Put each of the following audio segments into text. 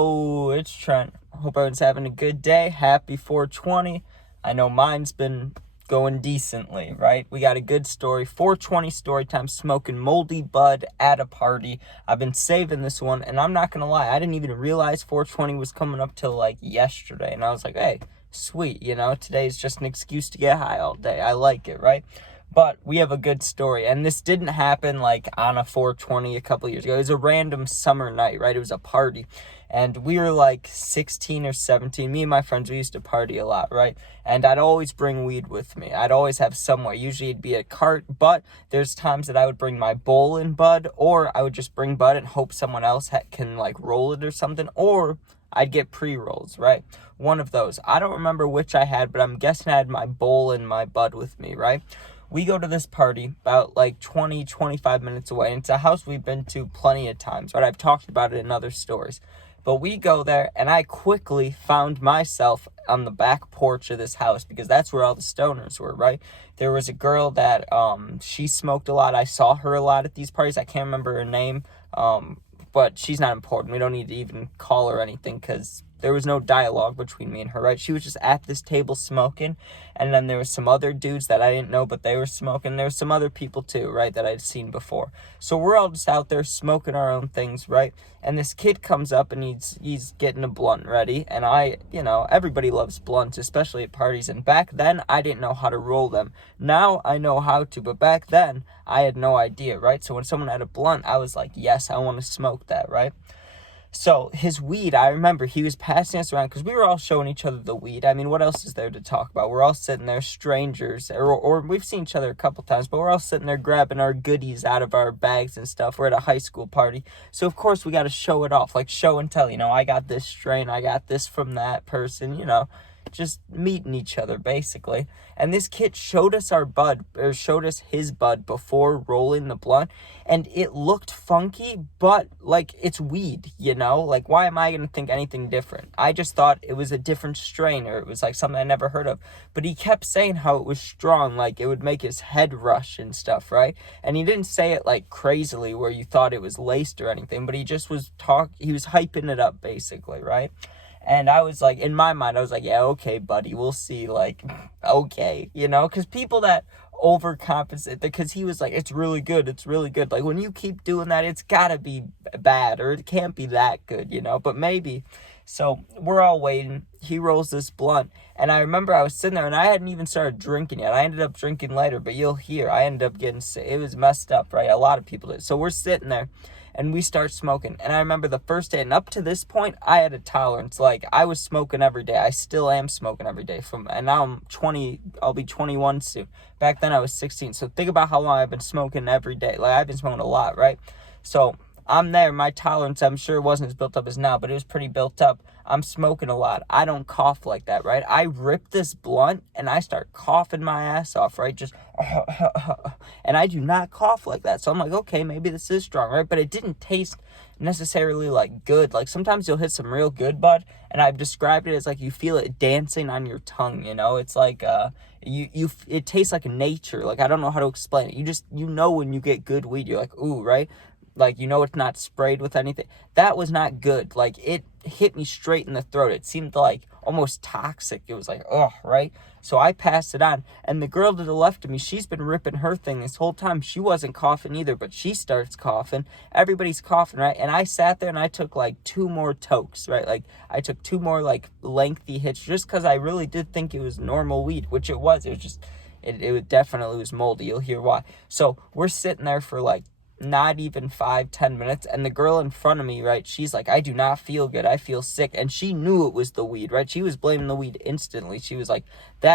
Oh, it's Trent. Hope everyone's having a good day. Happy 420. I know mine's been going decently, right? We got a good story. 420 story time, smoking moldy bud at a party. I've been saving this one, and I'm not gonna lie, I didn't even realize 420 was coming up till like yesterday. And I was like, hey, sweet, today's just an excuse to get high all day. I like it, right? But we have a good story, and this didn't happen like on a 420 a couple years ago. It was a random summer night, right? It was a party, and we were like 16 or 17. Me and my friends, we used to party a lot, right? And I'd always bring weed with me. I'd always have somewhere. Usually it'd be a cart, but there's times that I would bring my bowl in bud, or I would just bring bud and hope someone else can like roll it or something, or I'd get pre-rolls, right? One of those. I don't remember which I had, but I'm guessing I had my bowl and my bud with me, right? We go to this party about like 25 minutes away. And it's a house we've been to plenty of times, right? I've talked about it in other stories. But we go there, and I quickly found myself on the back porch of this house because that's where all the stoners were, right? There was a girl that she smoked a lot. I saw her a lot at these parties. I can't remember her name, but she's not important. We don't need to even call her anything because there was no dialogue between me and her, right? She was just at this table smoking, and then there was some other dudes that I didn't know, but they were smoking. There was some other people too, right, that I'd seen before. So we're all just out there smoking our own things, right? And this kid comes up, and he's getting a blunt ready, and everybody loves blunts, especially at parties, and back then, I didn't know how to roll them. Now, I know how to, but back then, I had no idea, right? So when someone had a blunt, I was like, yes, I want to smoke that, right? So his weed, I remember he was passing us around because we were all showing each other the weed. I mean, what else is there to talk about? We're all sitting there, strangers, or we've seen each other a couple times, but we're all sitting there grabbing our goodies out of our bags and stuff. We're at a high school party. So, of course, we got to show it off, like show and tell, I got this strain, I got this from that person, just meeting each other, basically. And this kid showed us showed us his bud before rolling the blunt, and it looked funky, but, like, it's weed, Like, why am I going to think anything different? I just thought it was a different strain, or it was, like, something I never heard of. But he kept saying how it was strong, like, it would make his head rush and stuff, right? And he didn't say it, like, crazily where you thought it was laced or anything, but he just was he was hyping it up, basically, right? And I was like, in my mind, I was like, yeah, okay, buddy, we'll see, like, okay, because people that overcompensate, because he was like, it's really good, like, when you keep doing that, it's gotta be bad, or it can't be that good, but maybe. So we're all waiting. He rolls this blunt, and I remember I was sitting there, and I hadn't even started drinking yet. I ended up drinking later, but you'll hear, I ended up getting sick. It was messed up, right? A lot of people did. So we're sitting there, and we start smoking. And I remember the first day, and up to this point, I had a tolerance. Like, I was smoking every day. I still am smoking every day. And now I'm 20, I'll be 21 soon. Back then, I was 16. So think about how long I've been smoking every day. Like, I've been smoking a lot, right? So I'm there. My tolerance, I'm sure, wasn't as built up as now, but it was pretty built up. I'm smoking a lot. I don't cough like that, right? I rip this blunt, and I start coughing my ass off, right? Just, and I do not cough like that. So I'm like, okay, maybe this is strong, right? But it didn't taste necessarily, like, good. Like, sometimes you'll hit some real good bud, and I've described it as, like, you feel it dancing on your tongue, It's like, it tastes like nature. Like, I don't know how to explain it. You just, when you get good weed, you're like, ooh, right? Like, it's not sprayed with anything. That was not good. Like, it hit me straight in the throat. It seemed like almost toxic. It was like, ugh, right? So I passed it on. And the girl to the left of me, she's been ripping her thing this whole time. She wasn't coughing either, but she starts coughing. Everybody's coughing, right? And I sat there and I took like 2 more tokes, right? Like, I took 2 more like lengthy hits just because I really did think it was normal weed, which it was. It was just, it definitely was moldy. You'll hear why. So we're sitting there for like not even 5-10 minutes, and the girl in front of me, right, she's like, I do not feel good, I feel sick. And she knew it was the weed, right? She was blaming the weed instantly. She was like,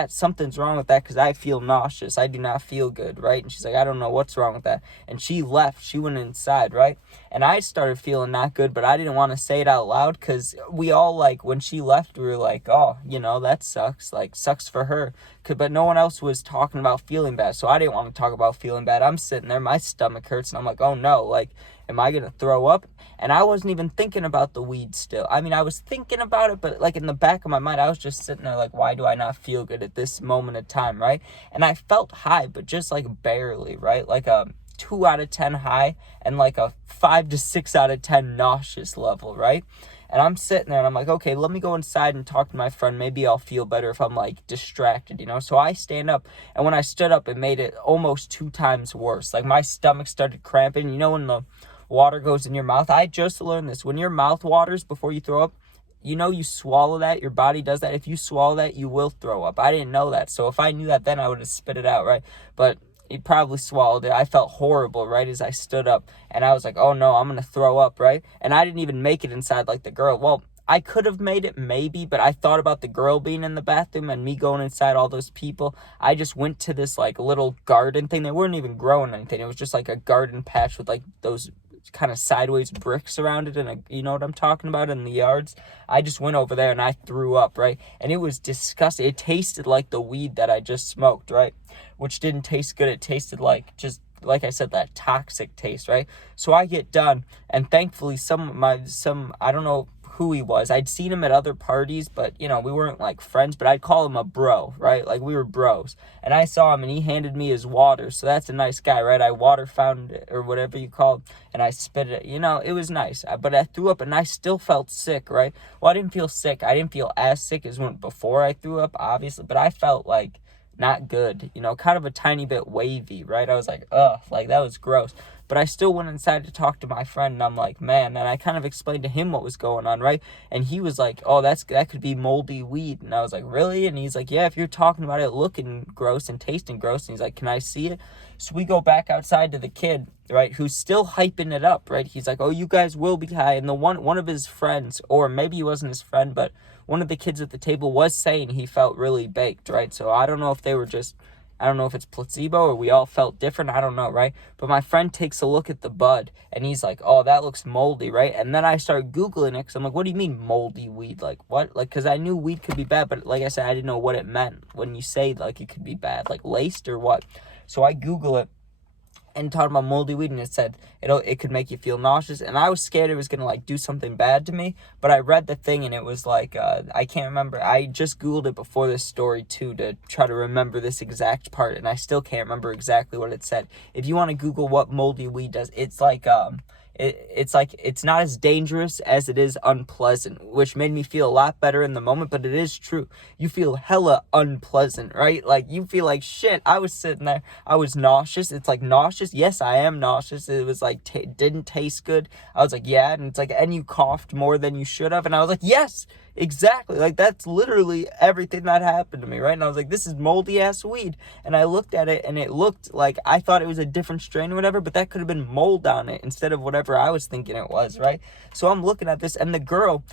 something's wrong with that because I feel nauseous, I do not feel good, right? And she's like, I don't know what's wrong with that. And she left. She went inside, right? And I started feeling not good, but I didn't want to say it out loud because we all, like, when she left, we were like, oh, that sucks, like, sucks for her. But no one else was talking about feeling bad, so I didn't want to talk about feeling bad. I'm sitting there, my stomach hurts, and I'm like, oh no, like, am I gonna throw up? And I wasn't even thinking about the weed still. I mean, I was thinking about it, but like in the back of my mind, I was just sitting there like, why do I not feel good at this moment of time, right? And I felt high, but just like barely, right? Like a 2 out of 10 high and like a 5 to 6 out of 10 nauseous level, right? And I'm sitting there and I'm like, okay, let me go inside and talk to my friend. Maybe I'll feel better if I'm like distracted, you know? So I stand up, and when I stood up, it made it almost 2 times worse. Like my stomach started cramping. You know, when the water goes in your mouth, I just learned this. When your mouth waters before you throw up, you know, you swallow that, your body does that. If you swallow that, you will throw up. I didn't know that. So if I knew that then, I would have spit it out, right? But he probably swallowed it. I felt horrible right as I stood up, and I was like, oh no, I'm going to throw up, right? And I didn't even make it inside like the girl. Well, I could have made it maybe, but I thought about the girl being in the bathroom and me going inside all those people. I just went to this like little garden thing. They weren't even growing anything. It was just like a garden patch with like those kind of sideways bricks around it, and you know what I'm talking about, in the yards. I just went over there and I threw up, right? And it was disgusting. It tasted like the weed that I just smoked, right? Which didn't taste good. It tasted like, just like I said, that toxic taste, right? So I get done, and thankfully I don't know who he was. I'd seen him at other parties, but you know, we weren't like friends, but I'd call him a bro, right? Like we were bros. And I saw him and he handed me his water. So that's a nice guy, right? I water found it, or whatever you call it, and I spit it. You know, it was nice. But I threw up and I still felt sick, right? Well, I didn't feel sick. I didn't feel as sick as when before I threw up, obviously, but I felt like not good, you know, kind of a tiny bit wavy, right? I was like, ugh, like that was gross. But I still went inside to talk to my friend, and I'm like, man, and I kind of explained to him what was going on, right? And he was like, oh, that could be moldy weed. And I was like, really? And he's like, yeah, if you're talking about it looking gross and tasting gross. And he's like, can I see it? So we go back outside to the kid, right, who's still hyping it up, right? He's like, oh, you guys will be high. And the one of his friends, or maybe he wasn't his friend, but one of the kids at the table was saying he felt really baked, right? So I don't know if they were just, I don't know if it's placebo or we all felt different. I don't know, right? But my friend takes a look at the bud and he's like, oh, that looks moldy, right? And then I start Googling it because I'm like, what do you mean moldy weed? Like, what? Like, because I knew weed could be bad, but like I said, I didn't know what it meant when you say like it could be bad, like laced or what. So I Google it and talking about moldy weed, and it said it could make you feel nauseous, and I was scared it was gonna like do something bad to me. But I read the thing and it was like I can't remember. I just Googled it before this story too to try to remember this exact part, and I still can't remember exactly what it said. If you want to Google what moldy weed does, it's like it's like it's not as dangerous as it is unpleasant, which made me feel a lot better in the moment. But it is true, you feel hella unpleasant, right? Like you feel like shit. I was sitting there, I was nauseous. It's like nauseous. Yes, I am nauseous. It was like didn't taste good. I was like, yeah. And it's like, and you coughed more than you should have. And I was like, yes, exactly. Like that's literally everything that happened to me, right? And I was like, this is moldy ass weed. And I looked at it and it looked like, I thought it was a different strain or whatever, but that could have been mold on it instead of whatever I was thinking it was, right? So I'm looking at this, and the girl,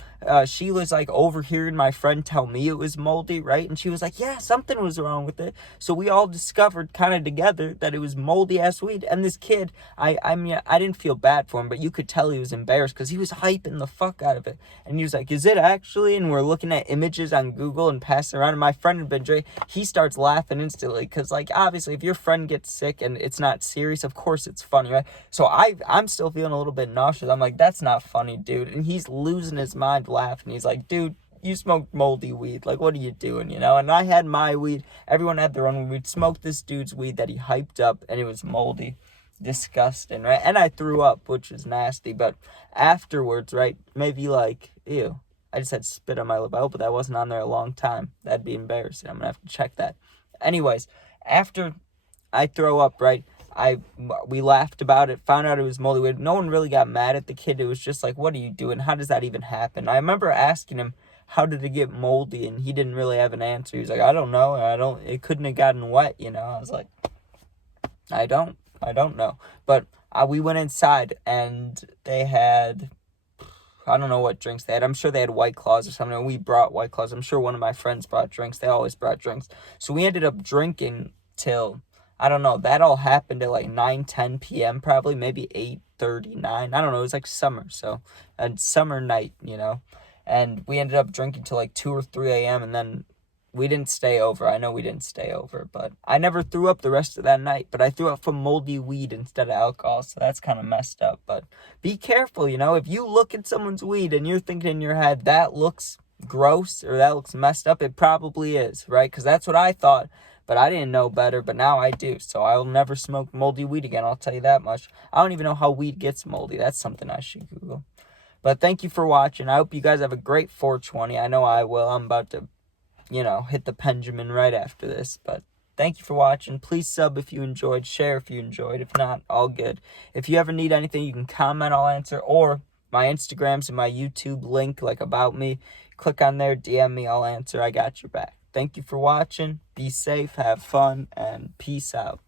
she was like overhearing my friend tell me it was moldy, right? And she was like, yeah, something was wrong with it. So we all discovered kind of together that it was moldy ass weed. And this kid, I mean, I didn't feel bad for him, but you could tell he was embarrassed because he was hyping the fuck out of it. And he was like, is it actually? And we're looking at images on Google and passing around. And my friend had been Dre, he starts laughing instantly because, like, obviously, if your friend gets sick and it's not serious, of course it's funny, right? So I'm still feeling a little bit nauseous. I'm like, that's not funny, dude. And he's losing his mind laughing. He's like, dude, you smoked moldy weed. Like, what are you doing, you know? And I had my weed. Everyone had their own weed. We'd smoke this dude's weed that he hyped up, and it was moldy. Disgusting, right? And I threw up, which was nasty. But afterwards, right, maybe like, ew, I just had spit on my lip. I hope that wasn't on there a long time. That'd be embarrassing. I'm gonna have to check that. Anyways, after I throw up, right, we laughed about it, found out it was moldy weed. No one really got mad at the kid. It was just like, what are you doing? How does that even happen? I remember asking him, how did it get moldy? And he didn't really have an answer. He was like, I don't know. It couldn't have gotten wet, you know? I was like, I don't know. But we went inside and they had, I don't know what drinks they had. I'm sure they had White Claws or something. We brought White Claws. I'm sure one of my friends brought drinks. They always brought drinks. So we ended up drinking till, I don't know, that all happened at like 9-10 p.m. probably, maybe 8:39. I don't know, it was like summer, so a summer night, you know. And we ended up drinking till like 2 or 3 a.m. and then we didn't stay over. I know we didn't stay over, but I never threw up the rest of that night. But I threw up from moldy weed instead of alcohol, so that's kind of messed up. But be careful, you know. If you look at someone's weed and you're thinking in your head, that looks gross or that looks messed up, it probably is, right? Because that's what I thought, but I didn't know better, but now I do. So I'll never smoke moldy weed again, I'll tell you that much. I don't even know how weed gets moldy. That's something I should Google. But thank you for watching. I hope you guys have a great 420. I know I will. I'm about to, hit the Benjamin right after this. But thank you for watching. Please sub if you enjoyed. Share if you enjoyed. If not, all good. If you ever need anything, you can comment. I'll answer. Or my Instagrams and my YouTube link, like About Me. Click on there. DM me. I'll answer. I got your back. Thank you for watching. Be safe. Have fun. And peace out.